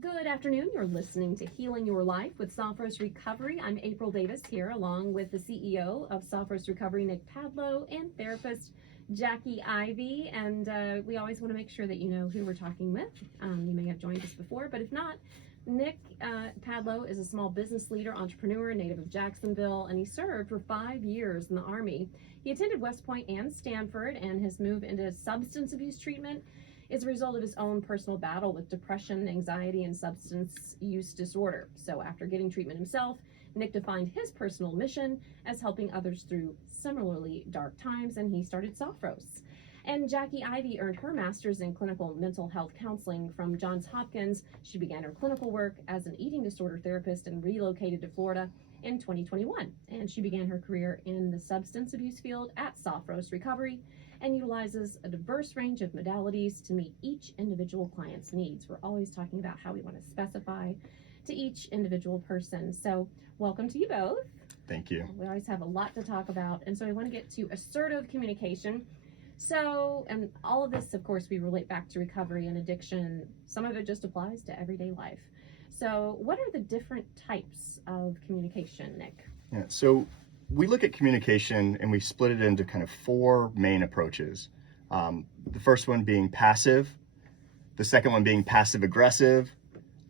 Good afternoon. You're listening to Healing Your Life with Sophros Recovery. I'm April Davis here, along with the CEO of Sophros Recovery, Nick Padlo, and therapist Jackie Ivey. And we always want to make sure that you know who we're talking with. You may have joined us before, but if not, Nick Padlo is a small business leader, entrepreneur, native of Jacksonville, and he served for 5 years in the Army. He attended West Point and Stanford, and his move into substance abuse treatment is a result of his own personal battle with depression, anxiety, and substance use disorder. So after getting treatment himself, Nick defined his personal mission as helping others through similarly dark times, and he started Sophros. And Jackie Ivey earned her master's in clinical mental health counseling from Johns Hopkins. She began her clinical work as an eating disorder therapist and relocated to Florida in 2021. And she began her career in the substance abuse field at Sophros Recovery and utilizes a diverse range of modalities to meet each individual client's needs. We're always talking about how we want to specify to each individual person. So welcome to you both. Thank you. We always have a lot to talk about. And so I want to get to assertive communication. So, and all of this, of course, we relate back to recovery and addiction. Some of it just applies to everyday life. So what are the different types of communication, Nick? Yeah, so we look at communication and we split it into kind of 4 main approaches. The first one being passive, the second one being passive aggressive,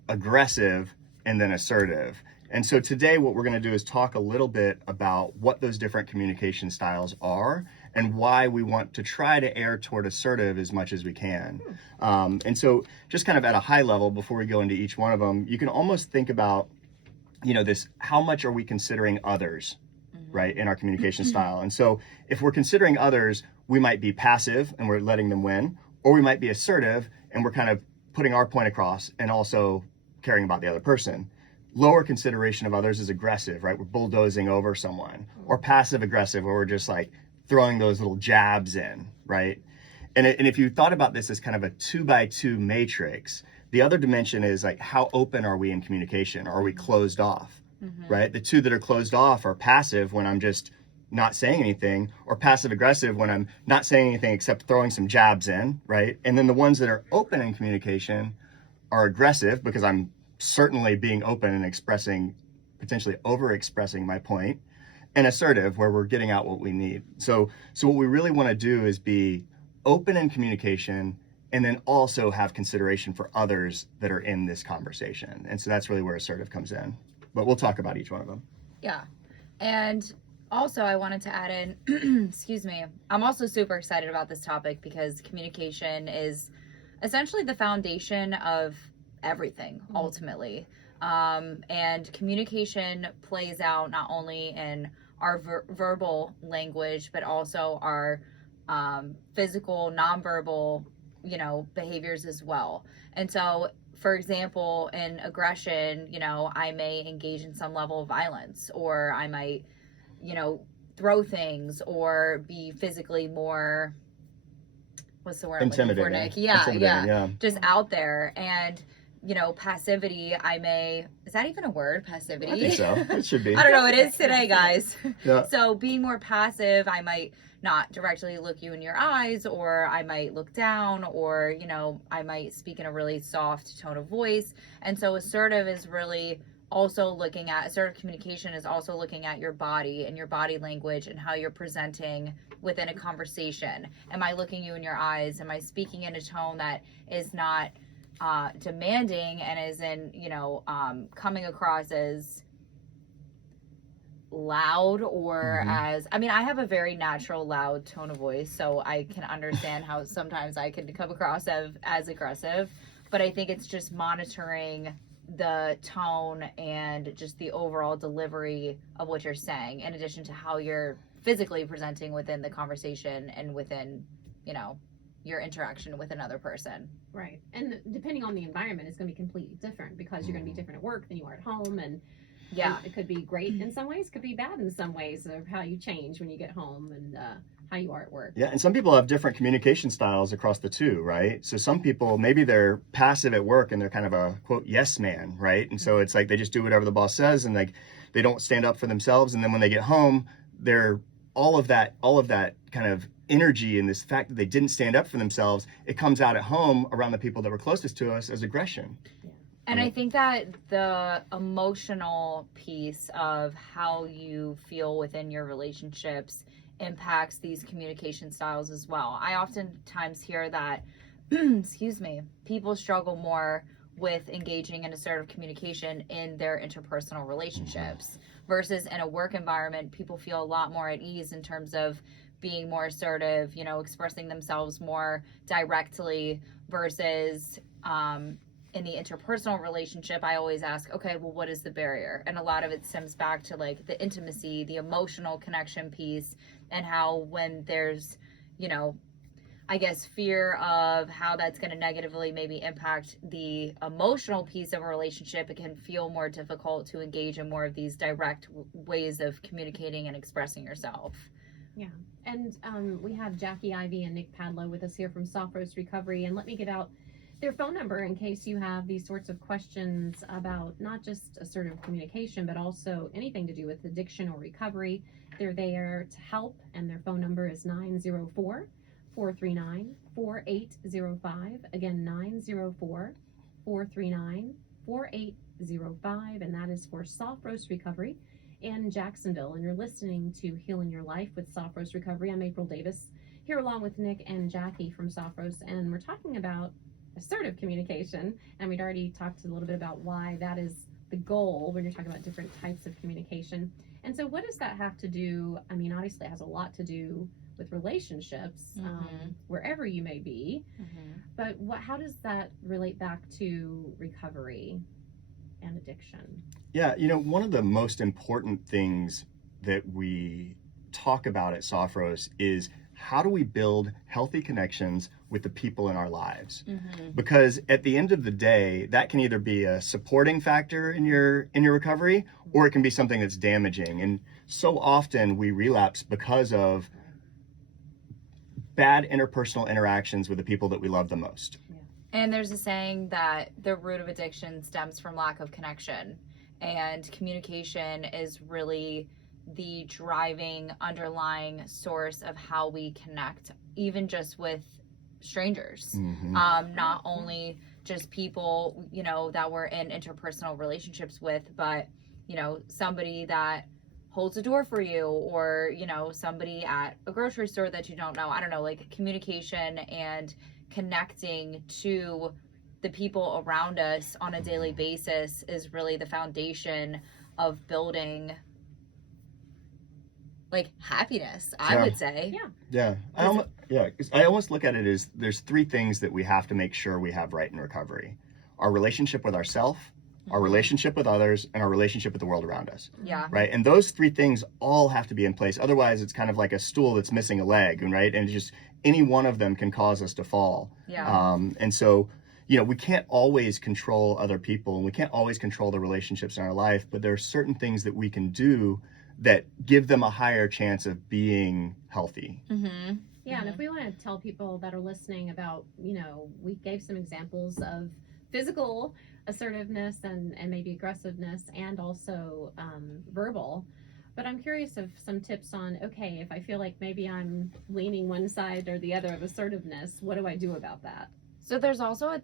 and then assertive. And so today what we're going to do is talk a little bit about what those different communication styles are and why we want to try to err toward assertive as much as we can. And so just kind of at a high level, before we go into each one of them, you can almost think about, this, how much are we considering others, right, in our communication style? And so if we're considering others, we might be passive and we're letting them win, or we might be assertive and we're kind of putting our point across and also caring about the other person. Lower consideration of others is aggressive, right? We're bulldozing over someone. Or passive aggressive, where we're just like throwing those little jabs in, right? And if you thought about this as kind of a 2x2 matrix, the other dimension is like, how open are we in communication? Are we closed off, right? The two that are closed off are passive, when I'm just not saying anything, or passive aggressive when I'm not saying anything except throwing some jabs in, right? And then the ones that are open in communication are aggressive, because I'm certainly being open and expressing, potentially over-expressing my point, and assertive, where we're getting out what we need. So what we really want to do is be open in communication and then also have consideration for others that are in this conversation. And so that's really where assertive comes in. But we'll talk about each one of them. Yeah. And also I wanted to add in, excuse me, I'm also super excited about this topic because communication is essentially the foundation of everything, ultimately. And communication plays out not only in our verbal language, but also our physical, nonverbal, behaviors as well. And so, for example, in aggression, I may engage in some level of violence, or I might, throw things, or be physically more, what's the word I'm looking for, Nick? Yeah. Just out there. And passivity, is that even a word, passivity? I think so. It should be. I don't know, it is today, guys. Yeah. So being more passive, I might not directly look you in your eyes, or I might look down, or, I might speak in a really soft tone of voice. And so assertive is really also assertive communication is also looking at your body and your body language and how you're presenting within a conversation. Am I looking you in your eyes? Am I speaking in a tone that is not demanding and is in, coming across as loud, or as, I have a very natural loud tone of voice, so I can understand how sometimes I can come across as aggressive, but I think it's just monitoring the tone and just the overall delivery of what you're saying, in addition to how you're physically presenting within the conversation and within, your interaction with another person. Right. And depending on the environment, it's going to be completely different, because you're going to be different at work than you are at home. And it could be great in some ways, could be bad in some ways, of how you change when you get home and how you are at work. Yeah, and some people have different communication styles across the two, right? So some people, maybe they're passive at work and they're kind of a, quote, yes man, right? And so it's like they just do whatever the boss says, and like they don't stand up for themselves. And then when they get home, they're all of that kind of energy and this fact that they didn't stand up for themselves, it comes out at home around the people that were closest to us as aggression. And Right. I think that the emotional piece of how you feel within your relationships impacts these communication styles as well. I oftentimes hear that, excuse me, people struggle more with engaging in assertive communication in their interpersonal relationships versus in a work environment. People feel a lot more at ease in terms of being more assertive, expressing themselves more directly versus, in the interpersonal relationship, I always ask, okay, well, what is the barrier? And a lot of it stems back to like the intimacy, the emotional connection piece, and how when there's, I guess, fear of how that's going to negatively maybe impact the emotional piece of a relationship, it can feel more difficult to engage in more of these direct ways of communicating and expressing yourself. Yeah. And we have Jackie Ivey and Nick Padlo with us here from Soft Roast Recovery. And let me give out their phone number in case you have these sorts of questions about not just assertive communication, but also anything to do with addiction or recovery. They're there to help, and their phone number is 904-439-4805. Again, 904-439-4805, and that is for Soft Roast Recovery in Jacksonville. And you're listening to Healing Your Life with Soft Roast Recovery. I'm April Davis, here along with Nick and Jackie from Soft Roast, and we're talking about assertive communication, and we'd already talked a little bit about why that is the goal when you're talking about different types of communication. And so what does that have to do? I mean, obviously it has a lot to do with relationships, wherever you may be, but how does that relate back to recovery and addiction? Yeah, one of the most important things that we talk about at Soft Roast is how do we build healthy connections with the people in our lives? Because at the end of the day, that can either be a supporting factor in your recovery, or it can be something that's damaging. And so often we relapse because of bad interpersonal interactions with the people that we love the most. And there's a saying that the root of addiction stems from lack of connection, and communication is really the driving underlying source of how we connect, even just with strangers. Not only just people, that we're in interpersonal relationships with, but, somebody that holds a door for you, or, somebody at a grocery store that you don't know. I don't know, like communication and connecting to the people around us on a daily basis is really the foundation of building like happiness, I would say. Yeah. I almost look at it as there's three things that we have to make sure we have right in recovery: our relationship with ourselves, our relationship with others, and our relationship with the world around us. Yeah. Right. And those three things all have to be in place. Otherwise, it's kind of like a stool that's missing a leg, right? And just any one of them can cause us to fall. Yeah. And so, we can't always control other people, and we can't always control the relationships in our life, but there are certain things that we can do that give them a higher chance of being healthy. Yeah, and if we want to tell people that are listening about, we gave some examples of physical assertiveness and maybe aggressiveness, and also verbal. But I'm curious of some tips on, okay, if I feel like maybe I'm leaning one side or the other of assertiveness, what do I do about that? So there's also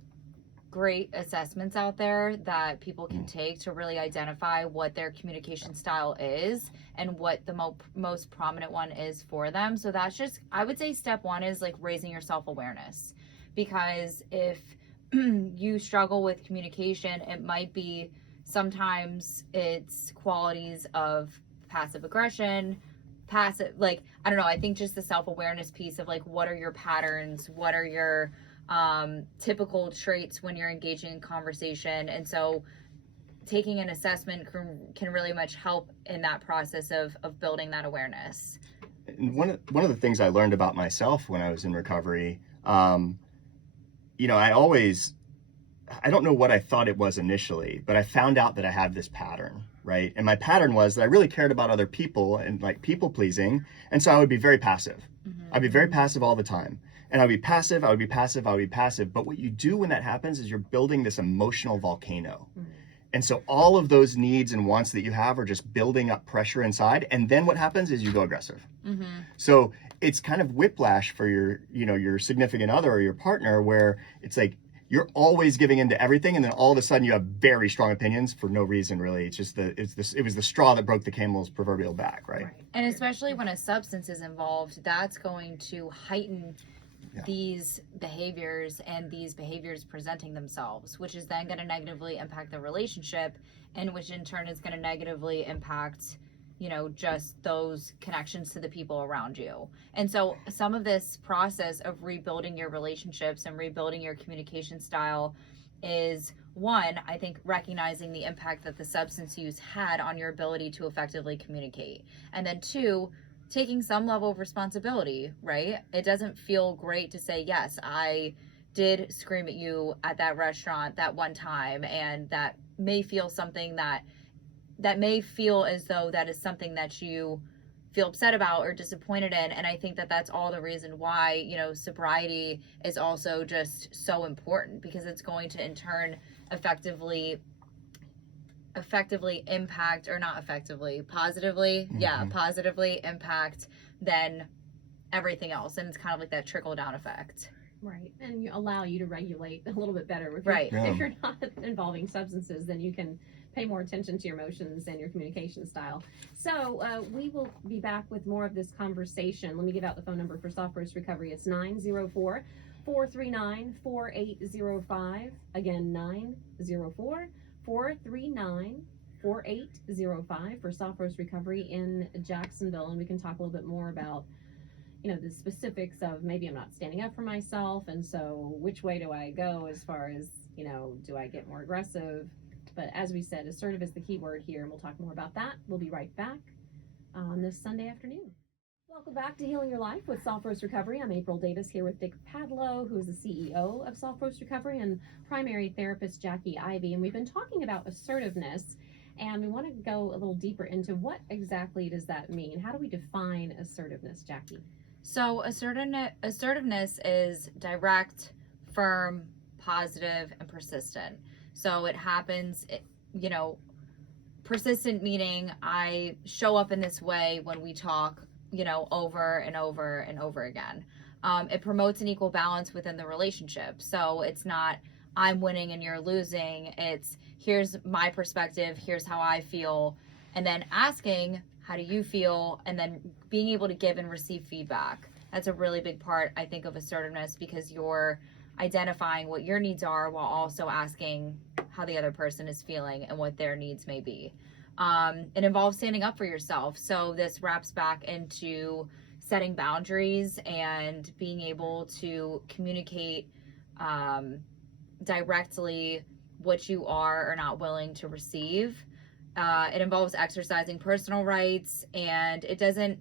great assessments out there that people can take to really identify what their communication style is and what the most prominent one is for them. So that's just, I would say step one is like raising your self-awareness, because if you struggle with communication, it might be sometimes it's qualities of passive aggression, like, I don't know, I think just the self-awareness piece of like, what are your patterns, what are your typical traits when you're engaging in conversation. And so taking an assessment can really much help in that process of building that awareness. And one of the things I learned about myself when I was in recovery, I don't know what I thought it was initially, but I found out that I had this pattern, right? And my pattern was that I really cared about other people and like people pleasing. And so I would be very passive. I'd be very passive all the time. And I'd be passive. But what you do when that happens is you're building this emotional volcano. And so all of those needs and wants that you have are just building up pressure inside. And then what happens is you go aggressive. So it's kind of whiplash for your significant other or your partner, where it's like, you're always giving into everything, and then all of a sudden you have very strong opinions for no reason, really. It's just it was the straw that broke the camel's proverbial back, right? And especially when a substance is involved, that's going to heighten these behaviors and these behaviors presenting themselves, which is then going to negatively impact the relationship, and which in turn is going to negatively impact, you know, just those connections to the people around you. And so some of this process of rebuilding your relationships and rebuilding your communication style is, one, I think recognizing the impact that the substance use had on your ability to effectively communicate. And then two, taking some level of responsibility, right? It doesn't feel great to say, yes, I did scream at you at that restaurant that one time, and that may feel something that may feel as though that is something that you feel upset about or disappointed in. And I think that that's all the reason why, you know, sobriety is also just so important, because it's going to in turn effectively impact, or not effectively, positively, positively impact then everything else. And it's kind of like that trickle down effect. Right. And allow you to regulate a little bit better. If you're not involving substances, then you can pay more attention to your emotions and your communication style. So we will be back with more of this conversation. Let me give out the phone number for Soft Roast Recovery. It's 904-439-4805. Again, 904-439-4805 for Soft Roast Recovery in Jacksonville. And we can talk a little bit more about, you know, the specifics of maybe I'm not standing up for myself, and so which way do I go as far as, you know, do I get more aggressive? But as we said, assertive is the key word here, and we'll talk more about that. We'll be right back on this Sunday afternoon. Welcome back to Healing Your Life with Soft Roast Recovery. I'm April Davis here with Dick Padlo, who is the CEO of Soft Roast Recovery, and primary therapist Jackie Ivey. And we've been talking about assertiveness, and we want to go a little deeper into what exactly does that mean? How do we define assertiveness, Jackie? So assertiveness is direct, firm, positive, and persistent. So it happens, you know, persistent meaning I show up in this way when we talk, you know, over and over and over again. It promotes an equal balance within the relationship. So it's not I'm winning and you're losing. It's here's my perspective, here's how I feel, and then asking how do you feel, and then being able to give and receive feedback. That's a really big part, I think, of assertiveness, because you're identifying what your needs are while also asking how the other person is feeling and what their needs may be. It involves standing up for yourself. So this wraps back into setting boundaries and being able to communicate directly what you are or not willing to receive. It involves exercising personal rights, and it doesn't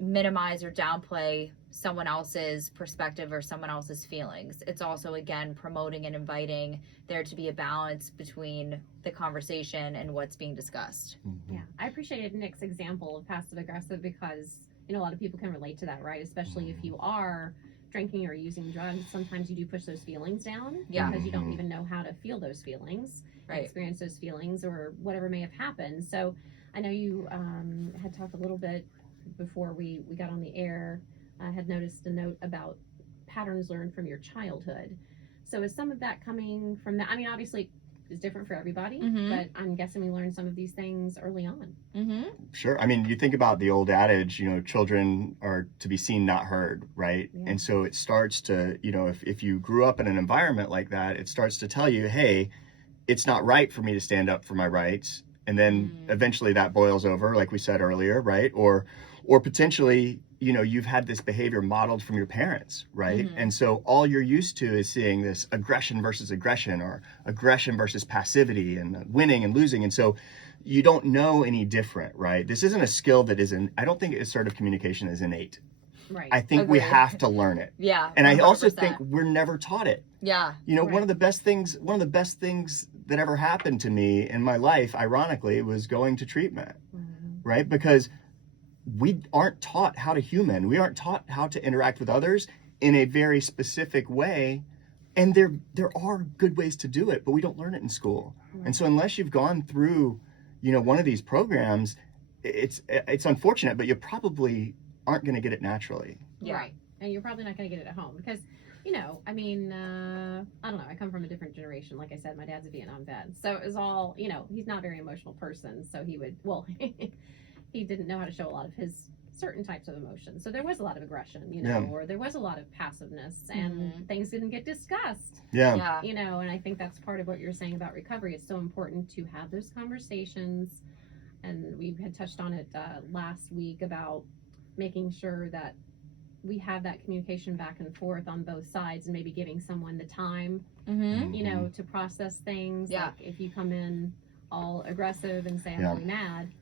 minimize or downplay someone else's perspective or someone else's feelings. It's also, again, promoting and inviting there to be a balance between the conversation and what's being discussed. Yeah, I appreciated Nick's example of passive aggressive, because, you know, a lot of people can relate to that, right? Especially if you are drinking or using drugs, sometimes you do push those feelings down because you don't even know how to feel those feelings, experience those feelings, or whatever may have happened. So I know you had talked a little bit before we got on the air. I had noticed a note about patterns learned from your childhood. So is some of that coming from that? I mean, obviously it's different for everybody, but I'm guessing we learned some of these things early on. Sure. I mean, you think about the old adage, you know, children are to be seen, not heard, right? Yeah. And so it starts to, you know, if you grew up in an environment like that, it starts to tell you, hey, it's not right for me to stand up for my rights. And then eventually that boils over, like we said earlier, right? Or potentially, you know, you've had this behavior modeled from your parents, right? And so all you're used to is seeing this aggression versus aggression, or aggression versus passivity, and winning and losing. And so you don't know any different, right? This isn't a skill that I don't think assertive communication is innate. Right. I think we have to learn it. Yeah. And 100%. I also think we're never taught it. Yeah. You know, one of the best things that ever happened to me in my life, ironically, was going to treatment, right? Because we aren't taught how to human. We aren't taught how to interact with others in a very specific way. And there are good ways to do it, but we don't learn it in school. And so unless you've gone through, you know, one of these programs, it's unfortunate, but you probably aren't going to get it naturally. Right. And you're probably not going to get it at home, because you know, I mean, I don't know. I come from a different generation. Like I said, my dad's a Vietnam vet. So it was all, you know, he's not a very emotional person. So he would, well, he didn't know how to show a lot of his certain types of emotions. So there was a lot of aggression, you know, Yeah. or there was a lot of passiveness and things didn't get discussed, Yeah. you know, and I think that's part of what you're saying about recovery. It's so important to have those conversations. And we had touched on it last week about making sure that we have that communication back and forth on both sides and maybe giving someone the time, you know, to process things. Yeah. Like if you come in all aggressive and say, I'm Yeah. really mad,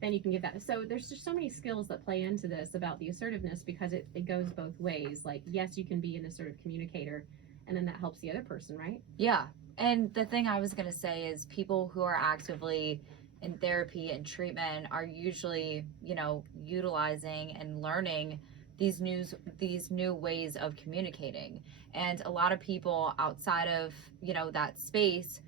then you can give that. So there's just so many skills that play into this about the assertiveness because it goes both ways. Like, yes, you can be an assertive communicator and then that helps the other person, right? Yeah. And the thing I was going to say is people who are actively in therapy and treatment are usually, you know, utilizing and learning these new ways of communicating. And a lot of people outside of, you know, that space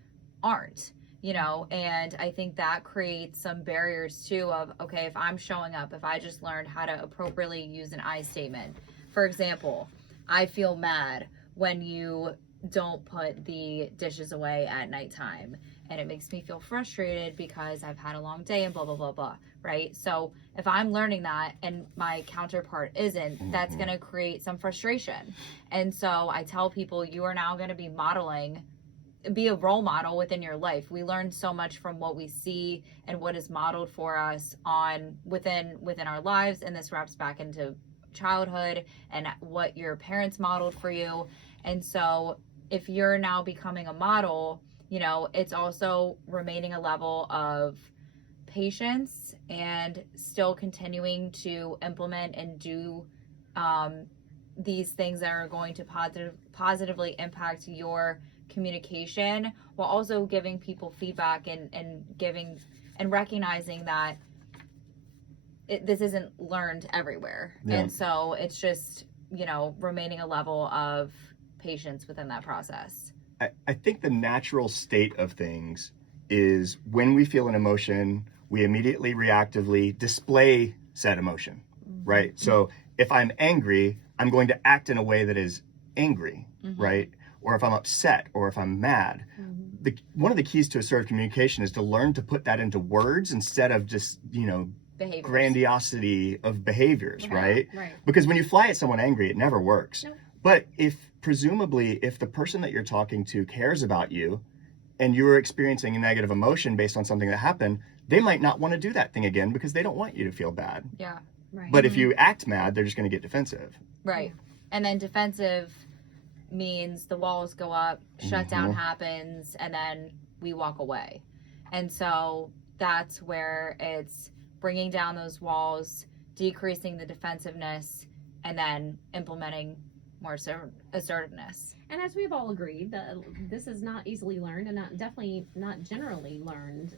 aren't, you know, and I think that creates some barriers too of, okay, if I'm showing up, if I just learned how to appropriately use an I statement. For example, I feel mad when you don't put the dishes away at nighttime, and it makes me feel frustrated because I've had a long day and blah blah blah blah, right? So if I'm learning that and my counterpart isn't, that's going to create some frustration. And so I tell people, you are now going to be modeling, be a role model within your life. We learn so much from what we see and what is modeled for us on within our lives, and this wraps back into childhood and what your parents modeled for you. And so if you're now becoming a model, you know, it's also remaining a level of patience and still continuing to implement and do these things that are going to positively impact your communication, while also giving people feedback and giving and recognizing that this isn't learned everywhere. Yeah. And so it's just, you know, remaining a level of patience within that process. I think the natural state of things is when we feel an emotion, we immediately reactively display said emotion, right? So if I'm angry, I'm going to act in a way that is angry, right? Or if I'm upset or if I'm mad. One of the keys to assertive communication is to learn to put that into words instead of just, you know, Behaviors. grandiosity of behaviors, right? Right. Because when you fly at someone angry, it never works. Nope. But if the person that you're talking to cares about you and you're experiencing a negative emotion based on something that happened, they might not want to do that thing again because they don't want you to feel bad. Yeah. Right. But if you act mad, they're just going to get defensive. Right. And then defensive means the walls go up, shutdown happens, and then we walk away. And so that's where it's bringing down those walls, decreasing the defensiveness, and then implementing more assertiveness. And as we've all agreed, this is not easily learned and definitely not generally learned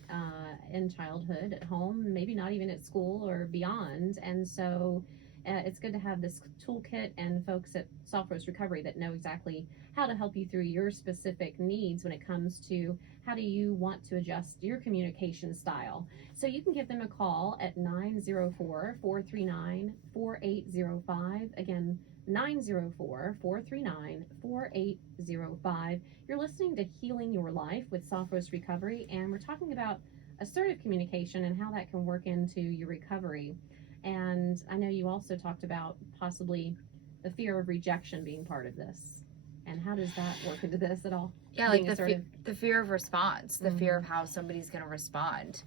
in childhood, at home, maybe not even at school or beyond. And so it's good to have this toolkit and folks at Software's Recovery that know exactly how to help you through your specific needs when it comes to how do you want to adjust your communication style. So you can give them a call at 904-439-4805. Again, 904-439-4805. You're listening to Healing Your Life with Software's Recovery, and we're talking about assertive communication and how that can work into your recovery. And I know you also talked about possibly the fear of rejection being part of this. And how does that work into this at all? Yeah, Being like assertive? the fear of response, the fear of how somebody's going to respond.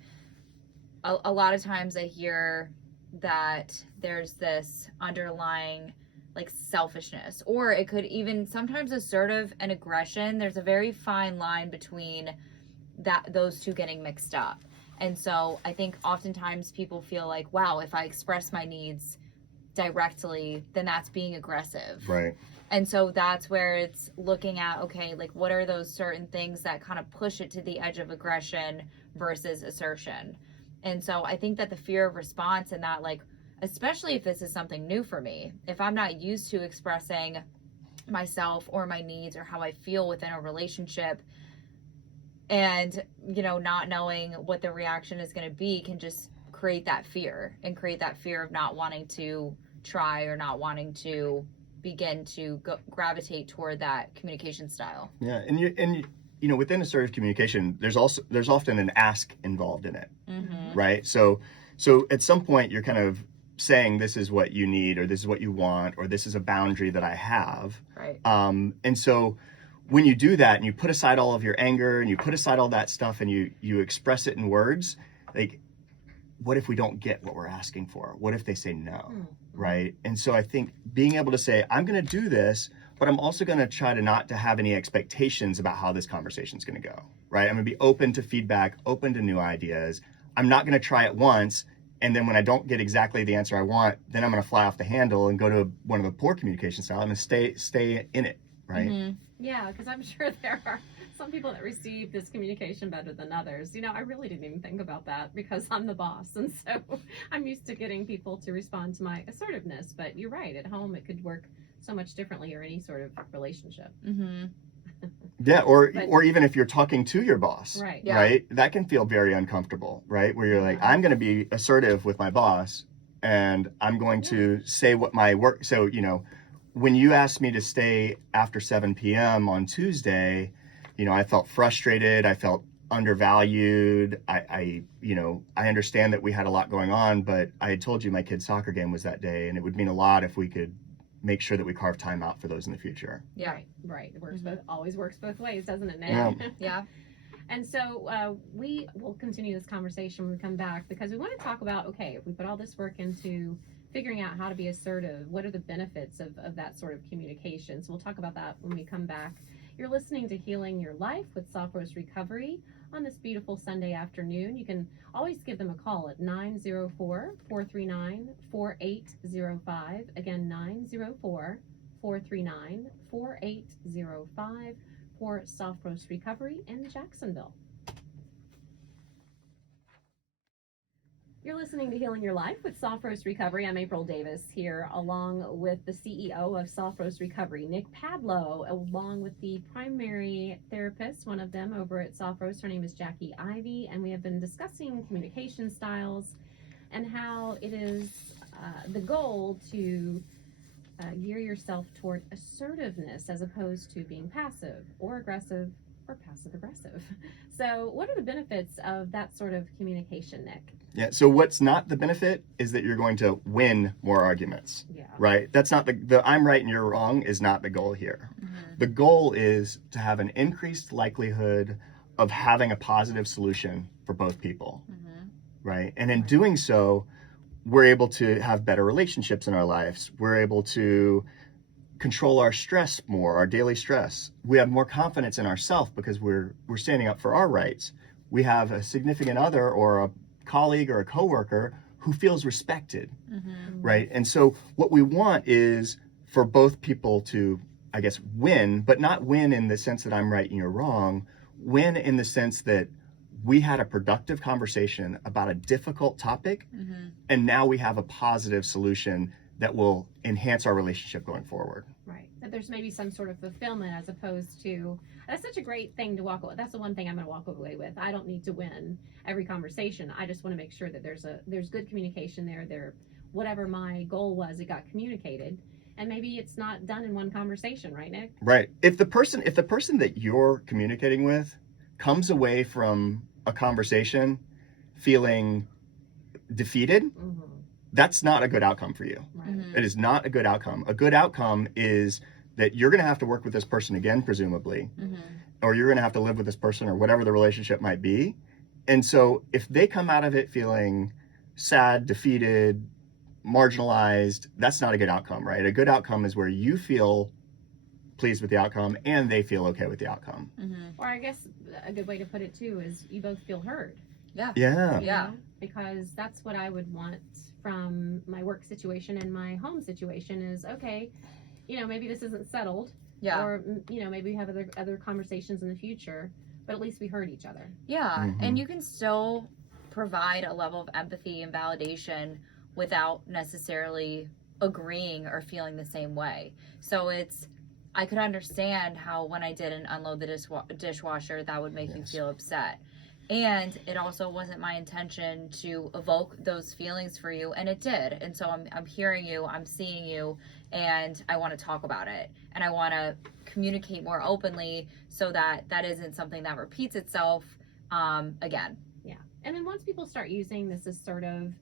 A lot of times I hear that there's this underlying like selfishness, or it could even sometimes assertive and aggression. There's a very fine line between those two getting mixed up. And so I think oftentimes people feel like, wow, if I express my needs directly, then that's being aggressive. Right. And so that's where it's looking at, okay, like what are those certain things that kind of push it to the edge of aggression versus assertion. And so I think that the fear of response and that, like, especially if this is something new for me, if I'm not used to expressing myself or my needs or how I feel within a relationship, and, you know, not knowing what the reaction is going to be can just create that fear and create that fear of not wanting to try or not wanting to begin to gravitate toward that communication style. Yeah, and you know, within assertive communication, there's often an ask involved in it, right? So at some point you're kind of saying this is what you need, or this is what you want, or this is a boundary that I have. Right. And so when you do that and you put aside all of your anger and you put aside all that stuff and you express it in words, like, what if we don't get what we're asking for? What if they say no, right? And so I think being able to say, I'm going to do this, but I'm also going to try to not to have any expectations about how this conversation is going to go, right? I'm going to be open to feedback, open to new ideas. I'm not going to try it once, and then when I don't get exactly the answer I want, then I'm going to fly off the handle and go to one of the poor communication styles. I'm going to stay in it, right? Yeah, because I'm sure there are some people that receive this communication better than others. You know, I really didn't even think about that because I'm the boss, and so I'm used to getting people to respond to my assertiveness. But you're right, at home it could work so much differently, or any sort of relationship. Yeah, or even if you're talking to your boss, Right. Yeah. right? That can feel very uncomfortable, right? Where you're like, I'm going to be assertive with my boss, and I'm going to say what my work. So, you know, when you asked me to stay after 7 p.m. on Tuesday, you know, I felt frustrated. I felt undervalued. I understand that we had a lot going on, but I had told you my kid's soccer game was that day, and it would mean a lot if we could make sure that we carve time out for those in the future. Yeah. Right. It works always works both ways, doesn't it, Nick? Yeah. And so we will continue this conversation when we come back, because we want to talk about, okay, if we put all this work into figuring out how to be assertive, what are the benefits of that sort of communication? So we'll talk about that when we come back. You're listening to Healing Your Life with Sophros Recovery on this beautiful Sunday afternoon. You can always give them a call at 904-439-4805. Again, 904-439-4805 for Sophros Recovery in Jacksonville. You're listening to Healing Your Life with Sophros Recovery. I'm April Davis here, along with the CEO of Sophros Recovery, Nick Padlo, along with the primary therapist, one of them over at Sophros. Her name is Jackie Ivey, and we have been discussing communication styles and how it is the goal to gear yourself toward assertiveness as opposed to being passive or aggressive or passive aggressive. So what are the benefits of that sort of communication, Nick? Yeah, so what's not the benefit is that you're going to win more arguments, right? That's not the I'm right and you're wrong is not the goal here. The goal is to have an increased likelihood of having a positive solution for both people, right? And in doing so, we're able to have better relationships in our lives. We're able to control our stress more, our daily stress. We have more confidence in ourselves because we're standing up for our rights. We have a significant other or a colleague or a coworker who feels respected, right? And so what we want is for both people to, I guess, win, but not win in the sense that I'm right and you're wrong, win in the sense that we had a productive conversation about a difficult topic, and now we have a positive solution that will enhance our relationship going forward. Right. That there's maybe some sort of fulfillment as opposed to, that's such a great thing to walk away. That's the one thing I'm going to walk away with. I don't need to win every conversation. I just want to make sure that there's good communication there. Whatever my goal was, it got communicated. And maybe it's not done in one conversation, right, Nick? Right. If the person that you're communicating with comes away from a conversation feeling defeated, that's not a good outcome for you. Right. It is not a good outcome. A good outcome is that you're going to have to work with this person again, presumably, or you're going to have to live with this person or whatever the relationship might be. And so if they come out of it feeling sad, defeated, marginalized, that's not a good outcome, right? A good outcome is where you feel pleased with the outcome and they feel okay with the outcome. Or I guess a good way to put it too is you both feel heard. Yeah. You know? Because that's what I would want from my work situation and my home situation is, okay, you know, maybe this isn't settled. Or, you know, maybe we have other conversations in the future, but at least we heard each other. And you can still provide a level of empathy and validation without necessarily agreeing or feeling the same way. So I could understand how when I didn't unload the dishwasher, that would make me feel upset. And it also wasn't my intention to evoke those feelings for you, and it did. And so I'm hearing you, I'm seeing you, and I want to talk about it. And I want to communicate more openly so that that isn't something that repeats itself again. Yeah. And then once people start using this assertive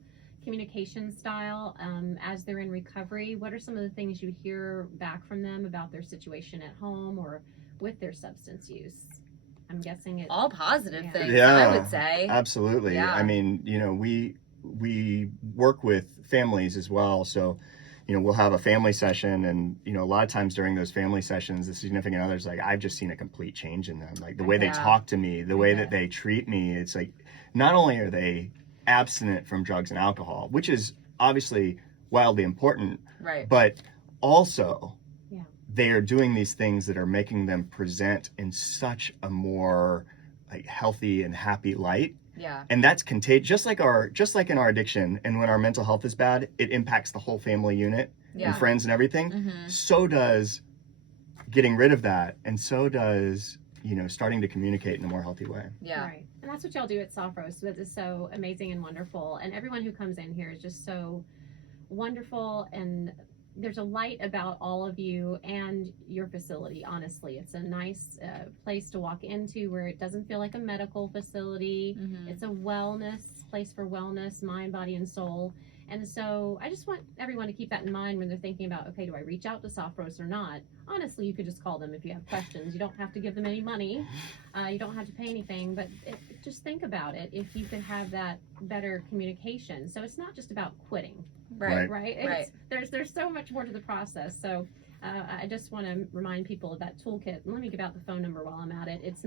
communication style as they're in recovery, what are some of the things you hear back from them about their situation at home or with their substance use? I'm guessing it's all positive Yeah. things, Yeah, I would say. Absolutely. Yeah. I mean, we work with families as well. So, we'll have a family session, and, a lot of times during those family sessions, the significant other's like, I've just seen a complete change in them. Like the way they Yeah. talk to me, the way that they treat me. It's like, not only are they abstinent from drugs and alcohol, which is obviously wildly important, Right. but also Yeah. they are doing these things that are making them present in such a more like healthy and happy light. Yeah. And that's contagious, just like in our addiction. And when our mental health is bad, it impacts the whole family unit Yeah. and friends and everything. Mm-hmm. So does getting rid of that, and so does starting to communicate in a more healthy way. Yeah. Right. And that's what y'all do at Soft Roast. That is so amazing and wonderful. And everyone who comes in here is just so wonderful. And there's a light about all of you and your facility, honestly. It's a nice place to walk into where it doesn't feel like a medical facility. Mm-hmm. It's a wellness place for wellness, mind, body, and soul. And so I just want everyone to keep that in mind when they're thinking about, okay, do I reach out to Soft Roast or not? Honestly, you could just call them if you have questions. You don't have to give them any money. You don't have to pay anything, but just think about it if you could have that better communication. So it's not just about quitting, Right. right? Right. There's so much more to the process. So I just want to remind people of that toolkit. Let me give out the phone number while I'm at it. It's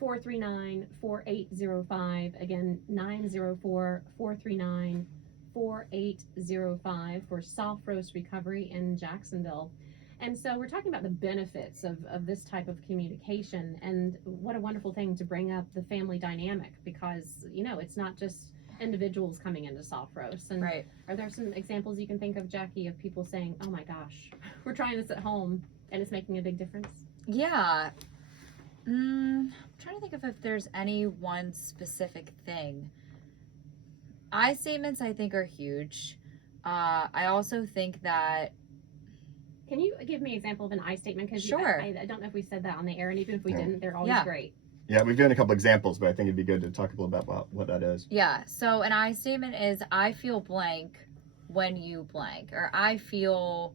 904-439-4805. Again, 904-439-4805 for Soft Roast Recovery in Jacksonville. And so we're talking about the benefits of this type of communication, and what a wonderful thing to bring up the family dynamic, because it's not just individuals coming into Soft Roast. And Right. are there some examples you can think of, Jackie, of people saying, oh my gosh, we're trying this at home and it's making a big difference? Yeah. I'm trying to think of if there's any one specific thing. I statements I think are huge. I also think that Can you give me an example of an I statement? Because Sure. I don't know if we said that on the air, and even if we Yeah. didn't, they're always Yeah. great. Yeah, we've given a couple examples, but I think it'd be good to talk a little bit about what that is. Yeah, so an I statement is I feel blank when you blank, or I feel,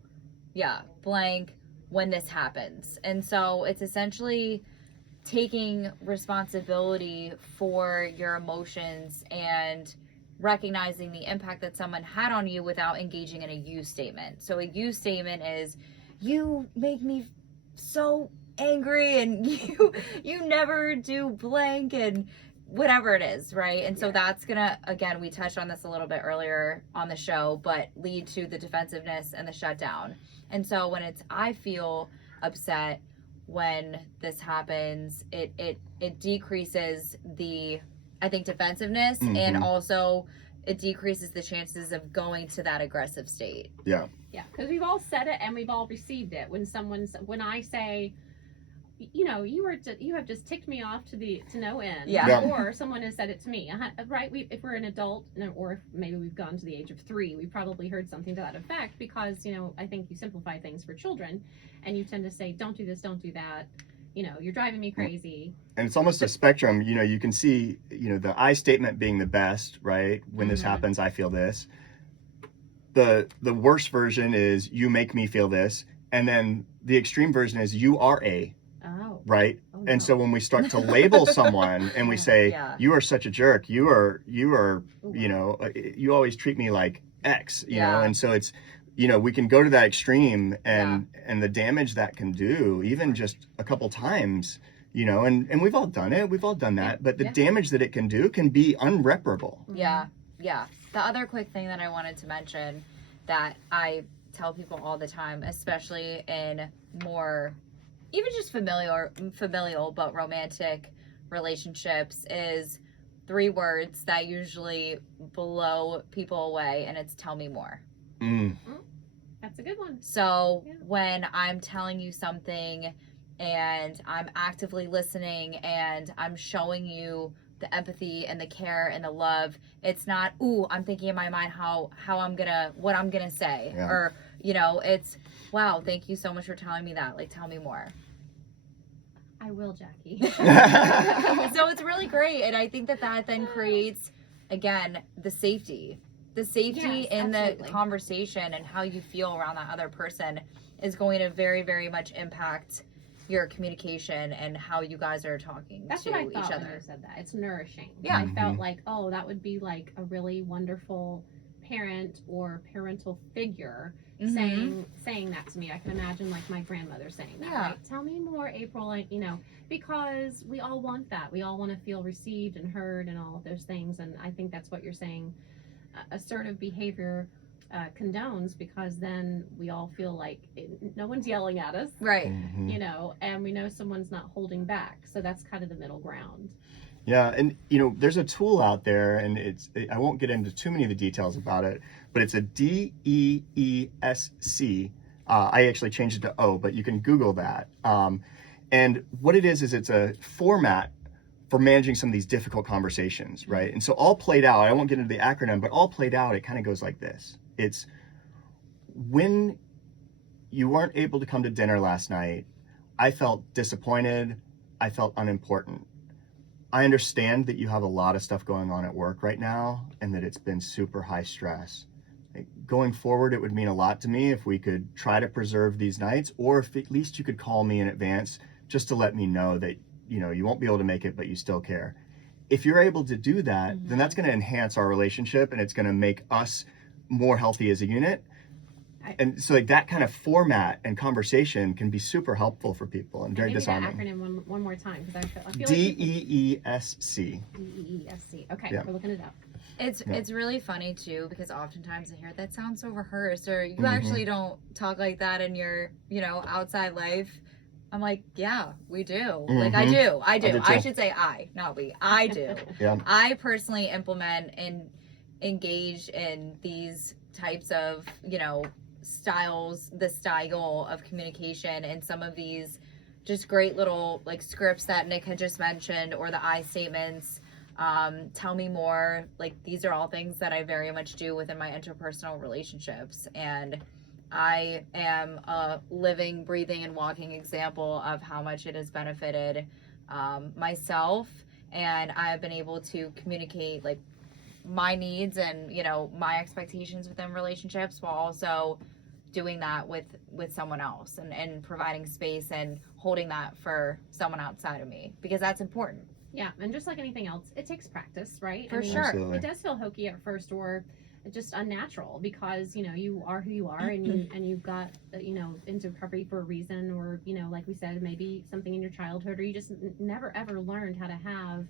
blank when this happens. And so it's essentially taking responsibility for your emotions and recognizing the impact that someone had on you without engaging in a you statement. So a you statement is, you make me so angry, and you never do blank, and whatever it is, right? And so Yeah. that's gonna, again, we touched on this a little bit earlier on the show, but lead to the defensiveness and the shutdown. And so when it's I feel upset when this happens, it decreases the, I think, defensiveness, and Mhm. also it decreases the chances of going to that aggressive state. Yeah, because we've all said it and we've all received it. When I say, you have just ticked me off to no end. Yeah. Yeah. Or someone has said it to me, right? If we're an adult, or if maybe we've gone to the age of 3, we probably heard something to that effect, because I think you simplify things for children, and you tend to say, don't do this, don't do that. You're driving me crazy. And it's almost a spectrum. You can see, the I statement being the best, right? When this Mhm. happens, I feel this. The worst version is you make me feel this, and then the extreme version is you are Oh. right? Oh, And no. so when we start to label someone and we say, Yeah. you are such a jerk, you are, Ooh, you always treat me like X, Yeah. and so it's, we can go to that extreme, and the damage that can do, even just a couple times, and we've all done it, we've all done that, Yeah. but the Yeah. damage that it can do can be unreparable. Yeah. The other quick thing that I wanted to mention that I tell people all the time, especially in more, even just familial but romantic relationships, is 3 words that usually blow people away, and it's tell me more. Mm. That's a good one. So Yeah. when I'm telling you something and I'm actively listening and I'm showing you the empathy and the care and the love. It's not, ooh, I'm thinking in my mind what I'm gonna say. Yeah. Or, you know, it's, wow, thank you so much for telling me that. Like, tell me more. I will, Jackie. So it's really great. And I think that then creates, again, the safety. The safety Yes, in absolutely. the conversation and how you feel around that other person is going to very, very much impact your communication and how you guys are talking That's to what I each thought when other. you said that. It's nourishing. Yeah. I felt Mhm. like, oh, that would be like a really wonderful parent or parental figure Mhm. saying that to me. I can imagine like my grandmother saying that. Yeah. Right? Tell me more, April. Like, you know, because we all want that. We all want to feel received and heard and all of those things. And I think that's what you're saying. Assertive behavior condones, because then we all feel like no one's yelling at us, Right. Mhm. you know, and we know someone's not holding back. So that's kind of the middle ground. Yeah, and you know, there's a tool out there, and I won't get into too many of the details about it, but it's a DEESC. I actually changed it to O, but you can Google that. And what it is it's a format for managing some of these difficult conversations, right? And so all played out, I won't get into the acronym, but all played out, it kind of goes like this. It's when you weren't able to come to dinner last night, I felt disappointed. I felt unimportant. I understand that you have a lot of stuff going on at work right now and that it's been super high stress. Like, going forward, it would mean a lot to me if we could try to preserve these nights, or if at least you could call me in advance just to let me know that, you know, you won't be able to make it, but you still care. If you're able to do that, then that's going to enhance our relationship and it's going to make us more healthy as a unit. And so like that kind of format and conversation can be super helpful for people and very Maybe disarming. that acronym one more time, because I feel DEESC. DEESC. Okay, Yeah. we're looking it up. It's really funny too, because oftentimes I hear that sounds so rehearsed, or you Mhm. actually don't talk like that in your, you know, outside life. I'm like, yeah, we do. Like, I Mhm. do. I do I too. should say not we. I do. Yeah. I personally implement and engage in these types of, you know, the style of communication, and some of these just great little like scripts that Nick had just mentioned, or the I statements. Tell me more. Like, these are all things that I very much do within my interpersonal relationships, and I am a living, breathing, and walking example of how much it has benefited myself, and I've been able to communicate like my needs and, you know, my expectations within relationships, while also doing that with someone else, and providing space and holding that for someone outside of me, because that's important. Yeah, and just like anything else, it takes practice, right? For sure. Absolutely. It does feel hokey at first, or just unnatural, because you know you are who you are, and you've got you know, into recovery for a reason, or you know, like we said, maybe something in your childhood, or you just never ever learned how to have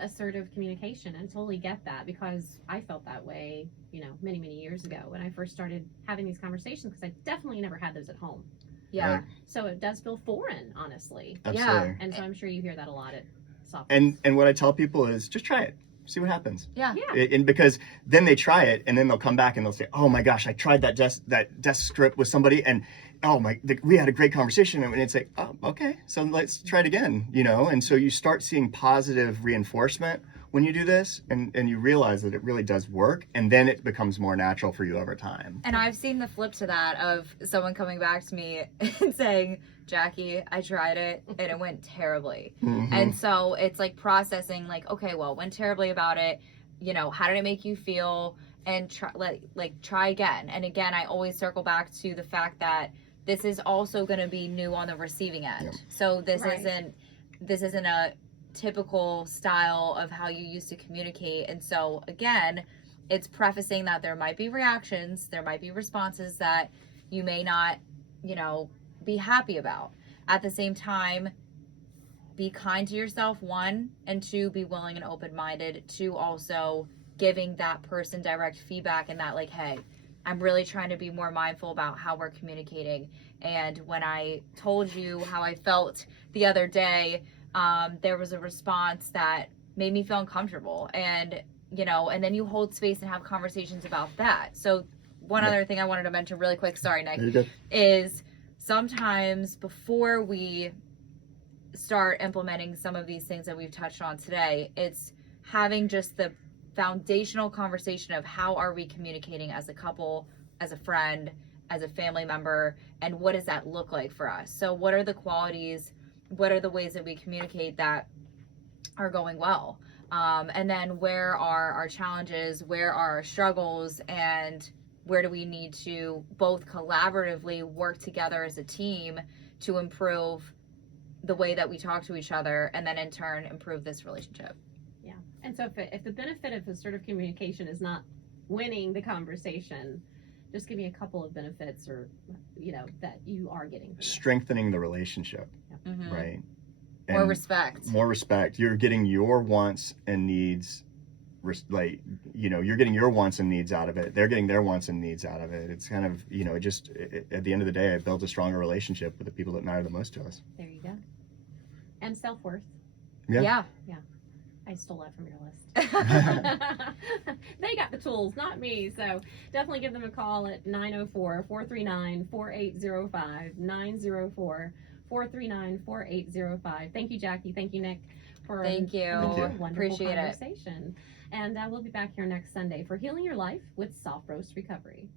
assertive communication. And totally get that, because I felt that way, you know, many years ago when I first started having these conversations, because I definitely never had those at home. Yeah. Right. So it does feel foreign, honestly. Absolutely. And so I'm sure you hear that a lot at soft. And what I tell people is just try it. See what happens. Yeah. And because then they try it and then they'll come back and they'll say, "Oh my gosh, I tried that desk script with somebody and we had a great conversation." And it's like, "Oh, okay, so let's try it again," you know? And so you start seeing positive reinforcement when you do this, and you realize that it really does work, and then it becomes more natural for you over time. And I've seen the flip to that, of someone coming back to me and saying, "Jackie, I tried it and it went terribly." Mhm. And so it's like processing, like, okay, well, it went terribly about it. You know, how did it make you feel? And try again. And again, I always circle back to the fact that this is also going to be new on the receiving end. Yeah. So this Right. isn't a typical style of how you used to communicate. And so again, it's prefacing that there might be reactions, there might be responses that you may not, you know, be happy about. At the same time, be kind to yourself, one, and two, be willing and open-minded to also giving that person direct feedback, and that, like, hey, I'm really trying to be more mindful about how we're communicating. And when I told you how I felt the other day, there was a response that made me feel uncomfortable, and, you know, and then you hold space and have conversations about that. So one Yep. other thing I wanted to mention really quick, sorry, Nick, There you go. is sometimes before we start implementing some of these things that we've touched on today, it's having just the foundational conversation of how are we communicating as a couple, as a friend, as a family member, and what does that look like for us? So what are the qualities, what are the ways that we communicate that are going well? And then where are our challenges, where are our struggles, and where do we need to both collaboratively work together as a team to improve the way that we talk to each other, and then in turn improve this relationship. Yeah. And so if the benefit of assertive communication is not winning the conversation, just give me a couple of benefits, or that you are getting. Strengthening the relationship, Mm-hmm. right? More And respect. More respect. You're getting your wants and needs, you're getting your wants and needs out of it. They're getting their wants and needs out of it. It's kind of, at the end of the day, it builds a stronger relationship with the people that matter the most to us. There you go. And self-worth. Yeah. I stole that from your list. They got the tools, not me. So definitely give them a call at 904-439-4805, 904-439-4805. Thank you, Jackie. Thank you, Nick, for Thank you. another wonderful Appreciate it. conversation. And we'll be back here next Sunday for Healing Your Life with Soft Roast Recovery.